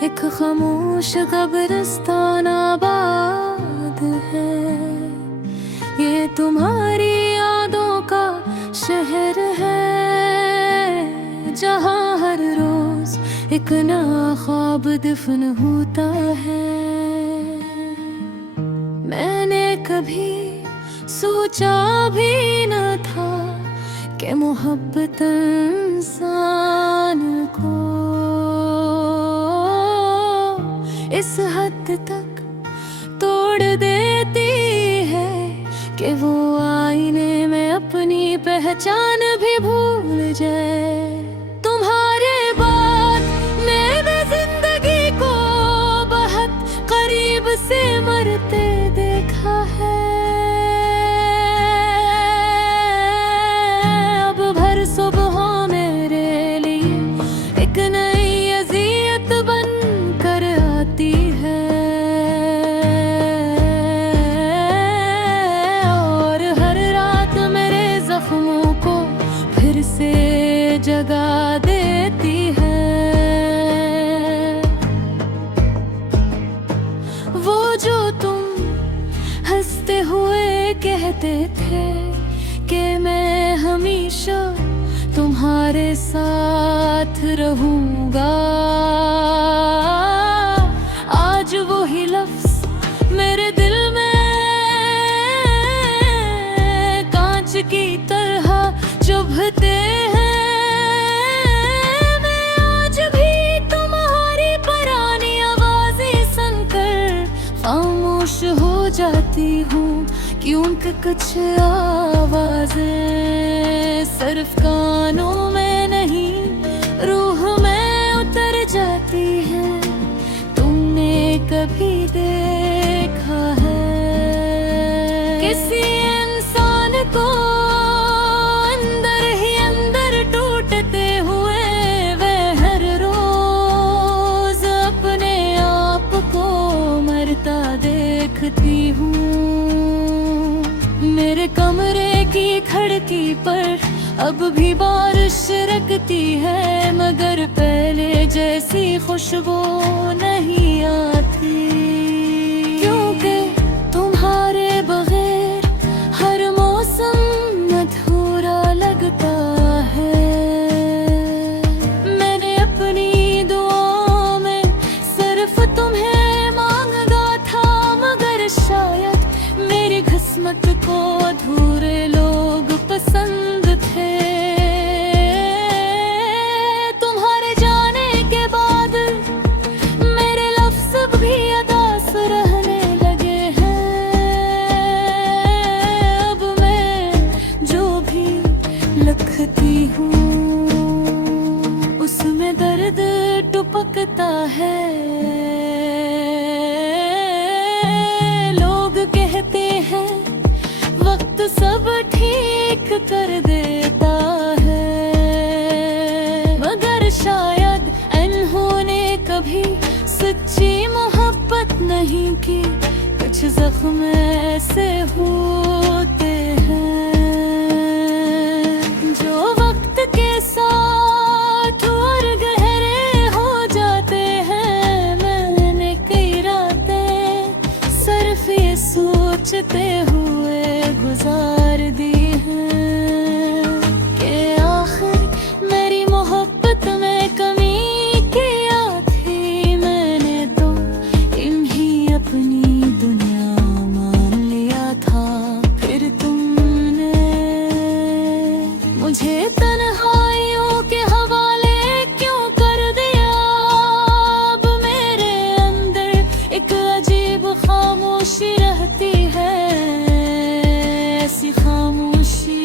एक खामोश कब्रिस्तान आबाद है। ये तुम्हारी यादों का शहर है, जहाँ हर रोज एक नया ख्वाब दफन होता है। मैंने कभी सोचा भी न था कि मोहब्बत इंसान को इस हद तक तोड़ देती है कि वो आईने में अपनी पहचान भी भूल जाए। तुम्हारे बाद मैंने जिंदगी को बहुत करीब से मरते देखा है। अब भर सुबह मेरे लिए एक नई अज़ियत बन कर आती है, और हर रात मेरे जख्मों को फिर से जगा देती है। वो जो तुम हंसते हुए कहते थे कि मैं हमेशा तुम्हारे साथ रहूंगा, आज वही लफ्ज मेरे दिल में कांच की तरह चुभते हैं। मैं आज भी तुम्हारी पुरानी आवाज़ें सुनकर खामोश हो जाती हूँ, क्योंकि कुछ आवाज़ें सिर्फ कानों में नहीं रूह में उतर जाती हैं। तुमने कभी देखा है किसी इंसान को अंदर ही अंदर टूटते हुए? वह हर रोज अपने आप को मरता देखती हूँ। मेरे कमरे की खिड़की पर अब भी बारिश रखती है, मगर पहले जैसी खुशबू नहीं आती, क्योंकि तुम्हारे बगैर हर मौसम अधूरा लगता है। मैंने अपनी दुआओं में सिर्फ तुम्हें मांगा था, मगर शायद मेरी किस्मत को अधूरे लोग पसंद थे। तुम्हारे जाने के बाद मेरे लफ्ज़ भी अदास रहने लगे हैं। अब मैं जो भी लिखती हूँ उसमें दर्द टपकता है। लोग कहते हैं वक्त सब ठीक कर देता है, मगर शायद इन्होंने कभी सच्ची मोहब्बत नहीं की। कुछ जख्म ऐसे होते हैं जो वक्त के साथ और गहरे हो जाते हैं। मैंने कई रातें सिर्फ ये सोचते हुए गुजार दी हैं कि आखिर मेरी मोहब्बत में कमी क्या थी। मैंने तो इन्हीं अपनी दुनिया मान लिया था, फिर तुमने मुझे तन्हाइयों के हवाले क्यों कर दिया। अब मेरे अंदर एक अजीब खामोशी रहती है, ऐसी खामोशी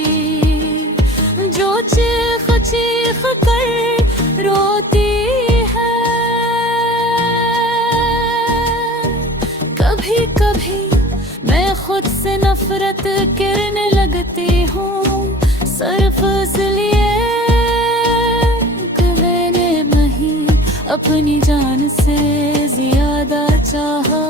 जो चीख चीख कर रोती है। कभी कभी मैं खुद से नफरत करने लगती हूँ, सिर्फ इसलिए कि मैंने नहीं अपनी जान से ज्यादा चाहा।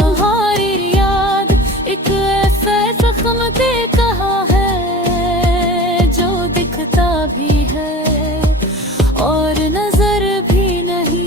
तुम्हारी याद एक ऐसा जख्म दे कहा है जो दिखता भी है और नजर भी नहीं।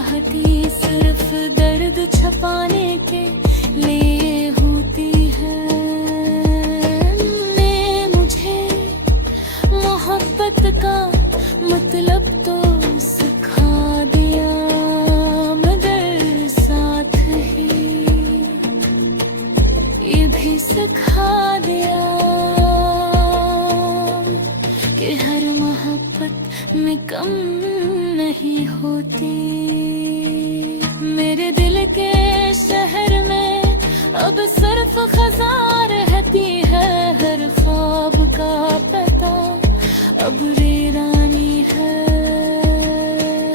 चाहती सिर्फ दर्द छुपाने के लिए होती है। ने मुझे मोहब्बत का मतलब तो सिखा दिया, मगर साथ ही ये भी सिखा दिया कि हर मोहब्बत में कम नहीं होती। मेरे दिल के शहर में अब सिर्फ खज़ां रहती है, हर ख्वाब का पता अब वीरानी है।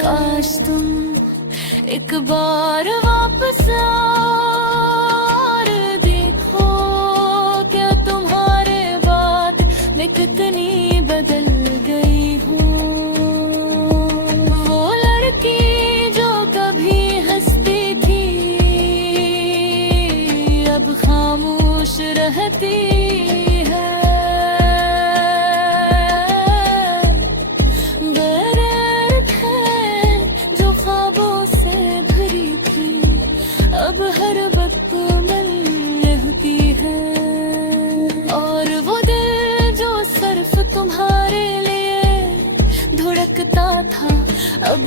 काश तुम एक बार वापस और देखो, क्या तुम्हारे बात मैं कितनी बदल गई हूँ। वो लड़की जो कभी हंसती थी अब खामोश रहती है। गैरत है जो ख्वाबों से भरी थी, अब हर वक्त मन रहती है। और वो दिल जो सिर्फ तुम्हारे लिए धड़कता था अब